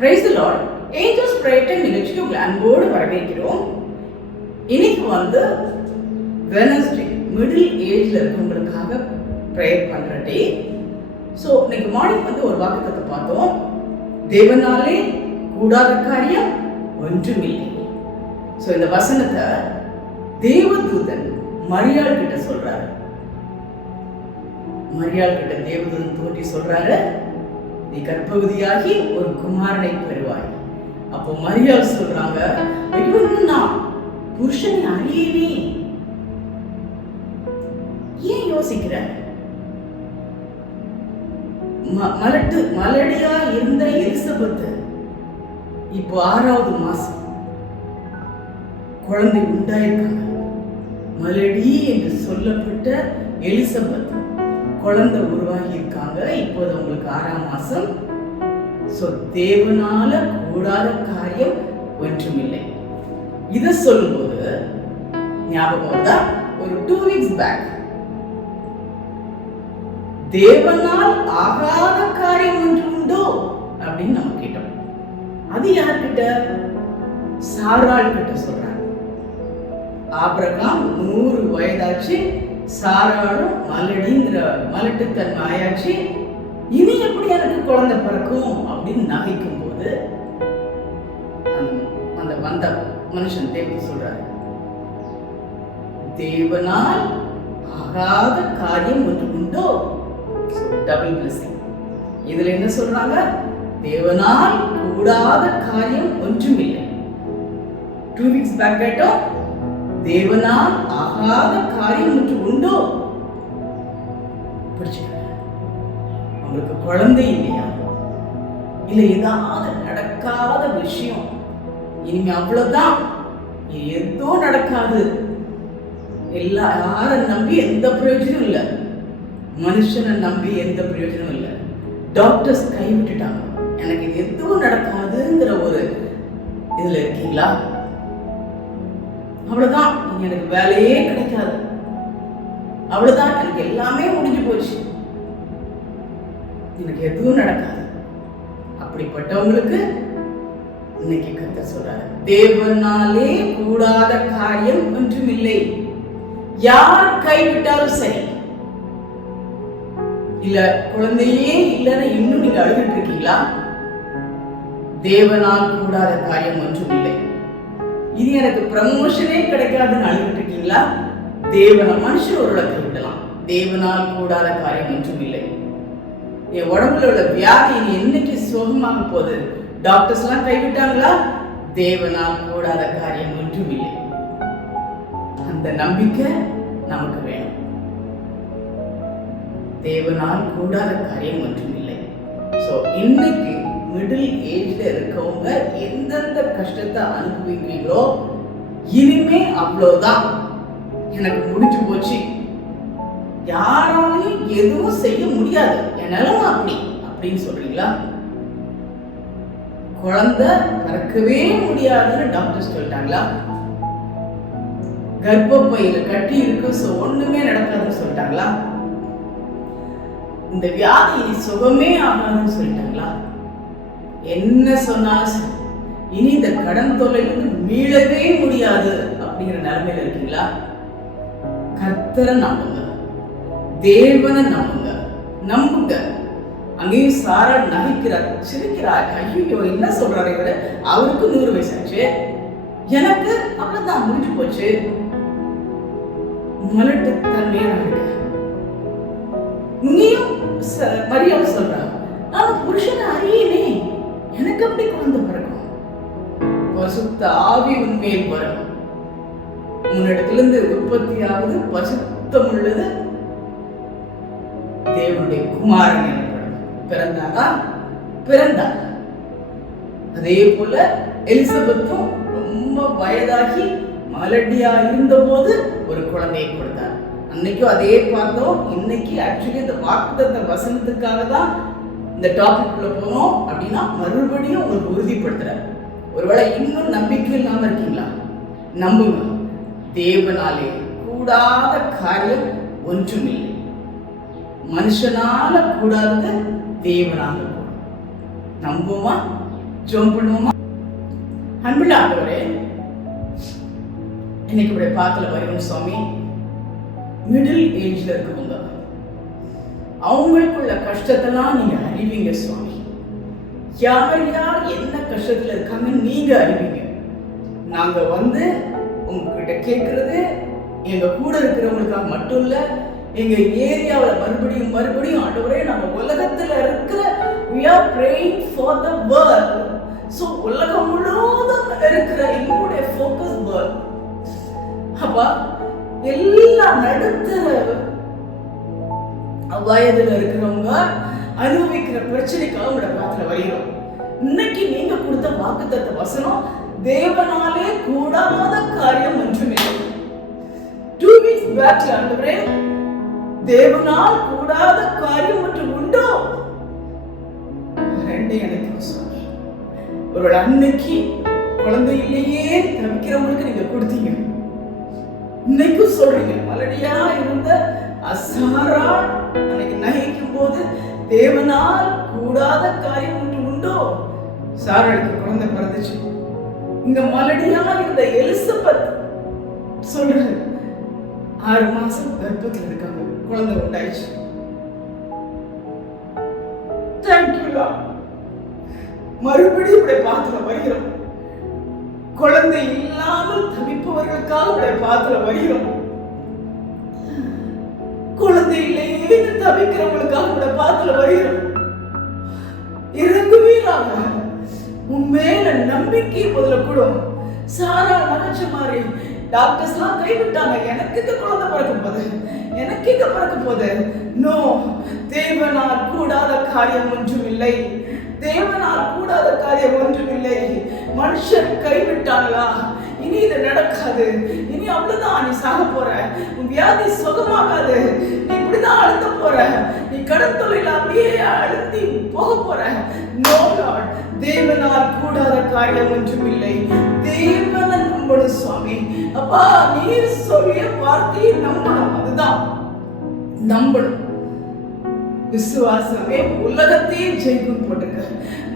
Price the lord. Angels prayer time நிகழ்ச்சிக்கு உங்களை அன்போடு வரவேற்கிறோம். இன்னைக்கு வெனஸ்டே மிடில் ஏஜ்ல இருக்கவங்களுக்காக ப்ரேயர் பண்ற டே. ஸோ இன்னைக்கு மார்னிங் ஒரு வாக்குத்தத்தை பார்த்தோம். தேவனாலே கூடாத காரியம் ஒன்றுமில்லை. ஸோ இந்த வசனத்தை தேவதூதன் மரியாள் கிட்ட சொல்றாரு. மரியாள் கிட்ட தேவதூதன் தோன்றி சொல்றாரு, நீ கர்ப்பவதியாகி ஒரு குமாரனை பெறுவாய். அப்போ மரியாள் சொல்றாங்க, ஐயோ நான் புருஷனை அறியேனே, ஏன் யோசிக்கிற? மலடியா இருந்த எலிசபெத் இப்போ 6வது மாசம் குழந்தை உண்டாயிருக்காங்க. மலடி என்று சொல்லப்பட்ட எலிசபெத் குழந்தை உருவாகி இருக்காங்க. இப்போது அவங்களுக்கு 6ஆம் மாசம். சோ தேவனால கூடாத காரியம் ஒன்றுமில்லை. இதை சொல்லும்போது ஞாபகம் வருதா? ஒரு 2 weeks பேக் தேவனால் ஆகாத காரியம் ஒன்று உண்டோ அப்படின்னு நம்ம கேட்டோம். அது யார்கிட்ட? சாராள் கிட்ட சொல்றாங்க. ஆபிரகாம் 100 வயதாச்சு, சாராளும் மலட்டுத்தன்மை ஆயாச்சு, இனி எப்படி எனக்கு குழந்தை பிறக்கும் அப்படின்னு நகைக்கும் போது அந்த வந்த மனுஷன் தேவன் சொல்றாரு, தேவனால் ஆகாத காரியம் ஒன்று உண்டோ? Double blessing. இதுல என்ன சொல்றாங்க? தேவனால் கூடாத காரியம் ஒன்றுமில்லை. 2 weeks பேக் கேட்டோம், தேவனால் ஆகாத காரியம் ஒன்று உண்டோ? உங்களுக்கு குழந்தை இல்லையா? இல்ல ஏதாவது நடக்காத விஷயம், இனிமே அவ்வளவுதான், ஏதோ நடக்காது, யாரை நம்பி எந்த பிரயோஜனம் இல்லை, மனுஷனை நம்பி எந்த பிரயோஜனம் இல்லை, டாக்டர்ஸ் கைவிட்டுட்டாங்க, எனக்கு இது எதுவும் நடக்காதுங்கிற ஒரு இதுல இருக்கீங்களா? அவ்வளவுதான், எனக்கு வேலையே கிடைக்காது, அவ்வளவுதான், எனக்கு எல்லாமே முடிஞ்சு போச்சு, எனக்கு எதுவும் நடக்காது. அப்படிப்பட்டவங்களுக்கு இன்னைக்கு கர்த்தர் சொல்றாரு, தேவனாலே கூடாத காரியம் ஒன்றுமில்லை. யார் கைவிட்டாலும் சரி, இல்ல குழந்தையே இல்லைன்னு இன்னும் நீங்க அழுதுட்டு இருக்கீங்களா? தேவனால் கூடாத காரியம் ஒன்றும் இல்லை. இது எனக்கு ப்ரமோஷனே கிடைக்காதுன்னு அழுதுட்டு இருக்கீங்களா? தேவனை மனுஷன் ஒரு இடத்துல விடலாம், தேவனால் கூடாத காரியம் ஒன்றும் இல்லை. என் உடம்புல உள்ள வியாதி என்னைக்கு சுகமாக போகுது? டாக்டர்ஸ் எல்லாம் கைவிட்டாங்களா? தேவனால் கூடாத காரியம் ஒன்றும் இல்லை. அந்த நம்பிக்கை நமக்கு வேணும். தேவனால் கூடாத காரியம் ஒன்றும் இல்லை. ஸோ இன்னைக்கு மிடில் ஏஜ்ல இருக்கவங்க எந்தெந்த கஷ்டத்தை அனுபவிக்கிறீங்களோ, இனிமே அவ்வளவுதான், எனக்கு முடிஞ்சு போச்சு, யாராலையும் எதுவும் செய்ய முடியாது, என் நிலைமை அப்படி அப்படின்னு சொல்றீங்களா? குழந்தை பிறக்கவே முடியாதுன்னு டாக்டர் சொல்லிட்டாங்களா? கர்ப்பப்பையில கட்டி இருக்கு, ஒண்ணுமே நடக்காதுன்னு சொல்லிட்டாங்களா? இந்த வியாதி இனி சுகமே ஆகாதுன்னு சொல்லிட்டாங்களா? என்ன சொன்னாலும் இனி இந்த கடன் தொல்லையிலிருந்து மீளவே முடியாது அப்படிங்கிற நிலைமையில இருக்கீங்களா? கர்த்தரை நம்புங்க, தேவனை நம்புங்க. அங்கேயும் சாரா நகைக்கிறார், சிரிக்கிறார், ஐயோ என்ன சொல்றாரு இவரு, அவருக்கு 100 வயசாச்சு, எனக்கு அவ்வளவுதான், முடிஞ்சு போச்சு. மலட்டு தன்மையா இங்கேயும் மரியாள் சொல்றா, நான் புருஷனை அறியேனே, எனக்கு அப்படி குழந்தை பிறக்கும், பரிசுத்த ஆவி உண்மையில் வரும், உன்னிடத்திலிருந்து உற்பத்தியாவது பரிசுத்தம் உள்ளது தேவனுடைய குமாரன் எனப்படும். பிறந்தார். அதே போல எலிசபெத்தும் ரொம்ப வயதாகி மலடியா இருந்த போது ஒரு குழந்தையை கொடுத்தார். அன்னைக்கும் அதே பார்த்தோம். இன்னைக்கு ஆக்சுவலி இந்த வாக்குத்தத்த வசனத்துக்காக தான் இந்த டாபிக் உள்ள போனோம். அப்படின்னா மறுபடியும் உங்களுக்கு உறுதிப்படுத்துறாரு. ஒருவேளை இன்னும் நம்பிக்கை இல்லாம இருக்கீங்களா? நம்புங்க, தேவனாலே கூடாத காரியம் ஒன்றுமில்லை. மனுஷனால கூடாதது தேவனால கூடும். நம்புமா? ஜெபம் பண்ணுவோமா? அன்புள்ள ஆண்டவரே, இன்னைக்கு இப்படி பார்க்கல வரையும் சுவாமி, மிடில் ஏஜ்ல இருக்கவங்க அவங்களுக்குள்ள கஷ்டத்தெல்லாம் நீங்க அறிவீங்க சுவாமி. யார் யார் என்ன கஷ்டத்துல இருக்காங்க நீங்க அறிவீங்க. நாங்க உங்ககிட்ட கேட்கறது எங்க கூட இருக்கிறவங்களுக்காக மட்டும் இல்ல, எங்க ஏரியாவில் மறுபடியும் ஆண்டவரே, நாங்க உலகத்துல இருக்கிற we are praying for the world. so உலகம் முழுவதும் இருக்கிற எங்களுடைய focus world. அப்பா, எல்லா நடுத்தர வயதுல இருக்கிறவங்க அனுபவிக்கிற பிரச்சனைக்காக உங்களோட பாத்துல வருகிறோம். இன்னைக்கு நீங்க கொடுத்த வாக்குத்தத்த வசனம், தேவனாலே கூடாத காரியம் ஒன்றுமில்லை. 2 weeks back ஆண்டவரே, தேவனால் கூடாத காரியம் ஒன்று உண்டோ? ரெண்டே எனக்கு சொன்னீங்க. ஒரு அன்னைக்கு குழந்தை இல்லையே தவிக்கிறவங்களுக்கு நீங்க கொடுத்தீங்க. இன்னைக்கும் சொல்றீங்க, மலடியா இருந்த அசாரா அன்னைக்கு நகைக்கும் போது தேவனால் கூடாத காரியம் ஒன்று உண்டோ? சாராளுக்கு குழந்தை பிறந்துச்சு. இங்க மலடியா இருந்த எலிசபெத் சொல்றது 6 மாசம் கர்ப்பத்தில் இருக்காங்க, குழந்தை உண்டாயிடுச்சு. தேங்க்யூலா. மறுபடியும் இப்படி பாத்துல வருகிறோம். குழந்தை இல்லாமல் தவிப்பவர்களுக்காக இப்படி பாத்துல வருகிறோம். குழந்தை இல்லையே தவிக்கிறவங்களுக்காக இப்படி பாத்துல வருகிறோம். இறங்குவீராக. உண்மையில நம்பிக்கை முதல்ல கூட சாரா நினைச்ச மாதிரி டாக்டர்ஸ் எல்லாம் கைவிட்டாங்க. எனக்கு குழந்தை பிறக்க போது நோ, தேவனால் கூடாத காரியம் ஒன்றும் இல்லை. தேவனால் கூடாத காரியம் ஒன்றும் இல்லை. மனுஷன் கைவிட்டாங்களா? இனி இது நடக்காது. இனி அவ்வளவுதான், நீ சாக போற, உன் வியாதி சுகமாகாது, நீ இப்படிதான் அழுத்த போற, நீ கடன் தொழில அப்படியே அழுத்தி போக போற. நோ லார்ட், தேவனால் கூடாத காரியம் ஒன்றும் இல்லை. தேவனை நம்பணும் சுவாமி. அப்பா, நீர் சொல்லிய வார்த்தையை நம்பணும். அதுதான் நம்பணும். விசுவாசமே உலகத்தையும் ஜெயிக்கும் போட்டுக்க.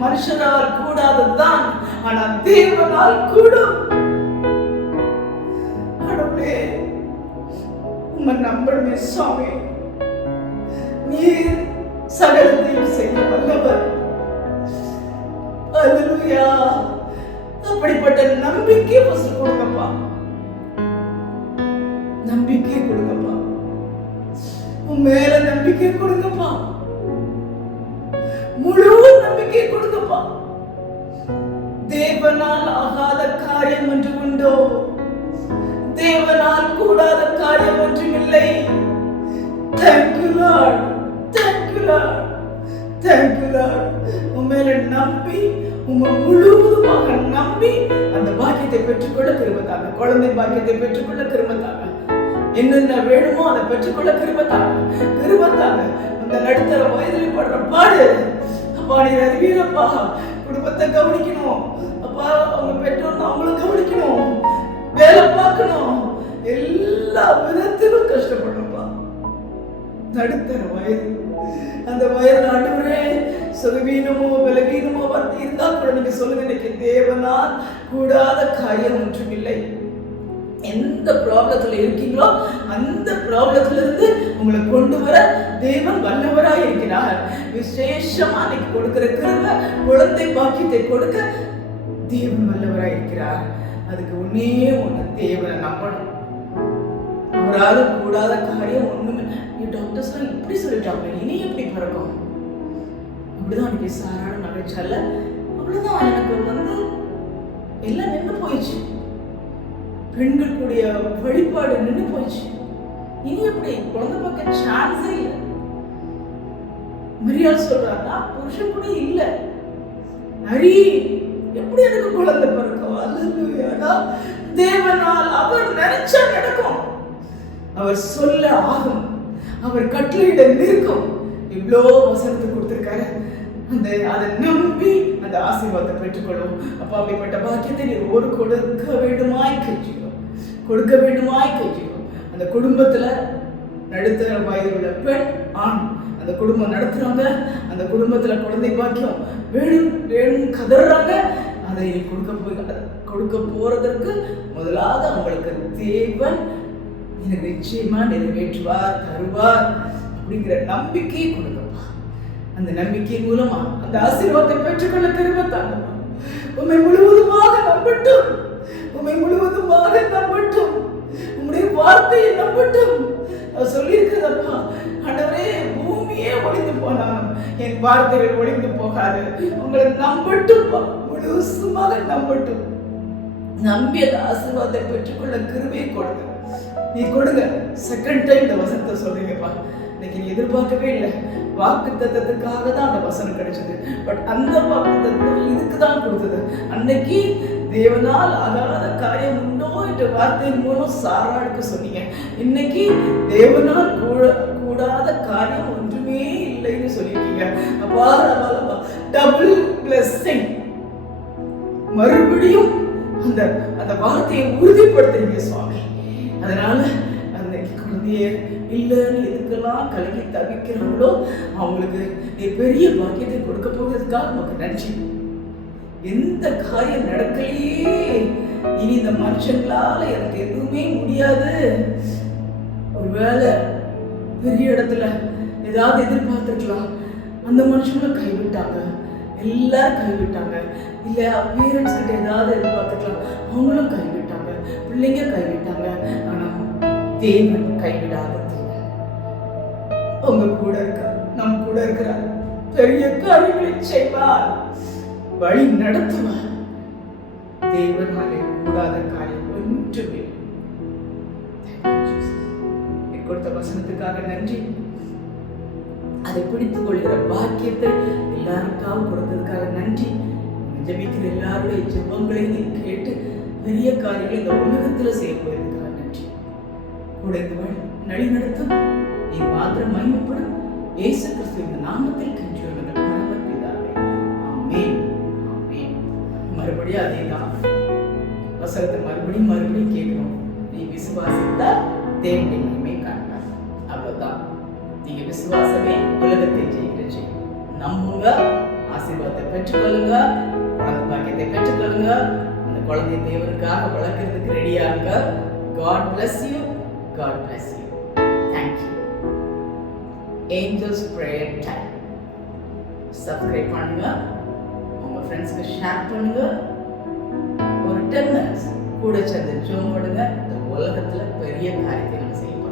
மனுஷனால் கூடாததுதான், ஆனா தேவனால் கூடும். கடவுளே, உம்மை நம்பணுமே சுவாமி. நீர் சகலத்தையும் செய்ய வல்லவர். அல்லேலூயா. அப்படிப்பட்ட நம்பிக்கை கொடுங்கப்பா, நம்பிக்கை கொடுங்கப்பா, உன் மேல நம்பிக்கை கொடுங்கப்பா, முழு நம்பிக்கை கொடுங்கப்பா. தேவனால் ஆகாத காரியம் ஒன்று உண்டோ? தேவனால் கூடாத காரியம் ஒன்றும் இல்லை. Thank you Lord, thank you Lord, thank you Lord. உன் மேல நம்பி, உம்மை முழுவதுமாக நம்பி அந்த பாக்கியத்தை பெற்றுக்கொள்ள கிருபைத்தாங்க. குழந்தை பாக்கியத்தை பெற்றுக்கொள்ள கிருபைத்தாங்க. என்னென்ன வேணுமோ அதை பெற்றுக்கொள்ள கிருபைத்தாங்க. அந்த நடுத்தர வயதில் படுற பாடு அப்பா, நீ அறிவீரப்பா. குடும்பத்தை கவனிக்கணும் அப்பா, அவங்க பெற்றோர் அவங்களும் கவனிக்கணும், வேலை பார்க்கணும், எல்லா விதத்திலும் கஷ்டப்படணும்ப்பா. நடுத்தர வயது, அந்த வயதுல ஆண்டவரே சுகவீனமோ பலவீனமோ வந்து இருந்தா கூட நீங்க சொல்லுங்க, இன்னைக்கு தேவனால் கூடாத காரியம் ஒன்றும் இல்லை. எந்த ப்ராப்ளத்துல இருக்கீங்களோ அந்த ப்ராப்ளத்துல இருந்து உங்களை கொண்டு வர தேவன் வல்லவராய் இருக்கிறார். விசேஷமா அன்னைக்கு கொடுக்கிற கிருபை, குழந்தை பாக்கியத்தை கொடுக்க தேவன் வல்லவராய் இருக்கிறார். அதுக்கு ஒன்னே ஒண்ணு, தேவனை நம்பணும். அவரால் கூடாத காரியம் ஒண்ணுமே. டாக்டர்ஸ் இப்படி சொல்லிட்டாங்க, இனி எப்படி பிறக்கும்? அப்படிதான் அன்னைக்கு சாரான நகைச்சால அவ்வளவுதான். எனக்கு எல்லாம் நின்று போயிடுச்சு. பெண்கள் கூடிய வழிபாடு நின்று போயிடுச்சு. இனி எப்படி குழந்தை பார்க்க சான்ஸே இல்லை. மரியாள் சொல்றாங்க, புருஷன் கூட இல்ல, ஹரி எப்படி எனக்கு குழந்தை பிறக்கும்? அல்லேலூயா. தேவனால் அவர் நினைச்சா நடக்கும், அவர் சொல்ல ஆகும், அவர் கட்டளையிட நிற்கும். இவ்வளோ வசனத்தை கொடுத்திருக்காரு. அதை நம்பி அந்த ஆசீர்வாதத்தை பெற்றுக்கொள்ளும். அப்ப அப்படிப்பட்ட பாக்கியத்தை நீ ஒரு கொடுக்க வேண்டுமாய் கேட்கிறோம். அந்த குடும்பத்துல நடுத்தர வயது உள்ள பெண், ஆண், அந்த குடும்பம் நடத்துறவங்க, அந்த குடும்பத்துல குழந்தை பாக்கியம் வேணும் வேணும் கதறாங்க. அதை கொடுக்க போறதற்கு முதலாவது அவங்களுக்கு தேவன் எனக்கு நிச்சயமா நிறைவேற்றுவார், தருவார் அப்படிங்கிற நம்பிக்கையை கொடுங்கப்பா. அந்த நம்பிக்கை மூலமா அந்த ஆசீர்வாதத்தை பெற்றுக்கொள்ள திரும்பத்தாங்க. உம்மை முழுவதுமாக நம்பட்டும், உம்மை முழுவதுமாக நம்பட்டும், உம்முடைய வார்த்தையை நம்பட்டும். சொல்லியிருக்கிறதப்பா, ஆண்டவரே, பூமியே ஒளிந்து போனாலும் என் வார்த்தைகள் ஒளிந்து போகாது. உங்களை நம்பட்டும், முழுசுமாக நம்பட்டும். நம்பி அந்த ஆசீர்வாதத்தை பெற்றுக்கொள்ள கிருபையை கொடுங்க. நீ கொடுங்க. செகண்ட் டைம் இந்த வசனத்தை சொல்றீங்கப்பா. இன்னைக்கு நீ எதிர்பார்க்கவே இல்லை. வாக்கு தத்துவத்துக்காக தான் அந்த வசனம் கிடைச்சது. பட் அந்த வாக்கு தத்துவம் இதுக்கு தான் கொடுத்தது. அன்னைக்கு தேவனால் ஆகாத காரியம் உண்டோ என்ற வார்த்தையின் மூலம் சாராளுக்கு சொன்னீங்க. இன்னைக்கு தேவனால் கூடாத காரியம் ஒன்றுமே இல்லைன்னு சொல்லியிருக்கீங்க. அப்பா டபுள் பிளஸிங், மறுபடியும் அந்த அந்த வார்த்தையை உறுதிப்படுத்துறீங்க சுவாமி. அதனால அந்த குழந்தைய இல்லைன்னு எதுக்கெல்லாம் கலகி தவிக்கிறாங்களோ அவங்களுக்கு நீ பெரிய பாக்கியத்தை கொடுக்க போகிறதுக்காக நமக்கு நன்றி. எந்த காரியம் நடக்கலையே, இனி இந்த மனுஷங்களால எனக்கு எதுவுமே முடியாது, ஒருவேளை பெரிய இடத்துல ஏதாவது எதிர்பார்த்துருக்கலாம், அந்த மனுஷங்களும் கைவிட்டாங்க, எல்லாரும் கைவிட்டாங்க. இல்ல பேரண்ட்ஸ் கிட்ட ஏதாவது எதிர்பார்த்துக்கலாம், அவங்களும் கைவிட்டாங்க, பிள்ளைங்க கைவிட்டாங்க. ஆனா தேவன் கைவிடாத தேவன் உங்க கூட இருக்கார், நம் கூட இருக்கிறார். பெரிய காரியங்களை செய்வார், வழி நடத்துவார். தேவனாலே கூடாத காரியம் ஒன்றுமே. கொடுத்த வசனத்துக்காக நன்றி. அதை பிடித்துக் கொள்கிற பாக்கியத்தை எல்லாருக்காகவும் கொடுத்ததுக்காக நன்றி. ஜெபிக்கிற எல்லாருடைய ஜெபங்களை நீ கேட்டு பெரிய காரியங்களை இந்த உலகத்துல செய்ய போயிருக்காக நன்றி. கூட நடி நடத்தும் நீ மாத்திரம் மகிமைப்படும். இயேசு கிறிஸ்துவின் நாமத்தில் கெஞ்சுகிறோம் பரம பிதாவே, ஆமென், ஆமென். மறுபடியும் அதேதான் வசனத்தை மறுபடியும் கேட்கணும். நீ விசுவாசித்தால் தேவனுடைய மகிமை காண்பார். அவ்வளவுதான். நீங்க விசுவாசமே உலகத்தை ஜெயிக்க. நம்புங்க, ஆசீர்வாதத்தை பெற்றுக்கொள்ளுங்க, குழந்தை பாக்கியத்தை பெற்றுக்கொள்ளுங்க. அந்த குழந்தை தேவனுக்காக வளர்க்கறதுக்கு ரெடியாங்க. God bless you. God bless you. Thank you. Angels Prayer Time. Subscribe பண்ணுங்க, உங்க ஃப்ரெண்ட்ஸ்க்கு ஷேர் பண்ணுங்க. ஒரு 10 minutes கூட சேர்ந்து ஜெபம் பண்ணுங்க. இந்த உலகத்துல பெரிய காரியத்தை நம்ம செய்யணும்.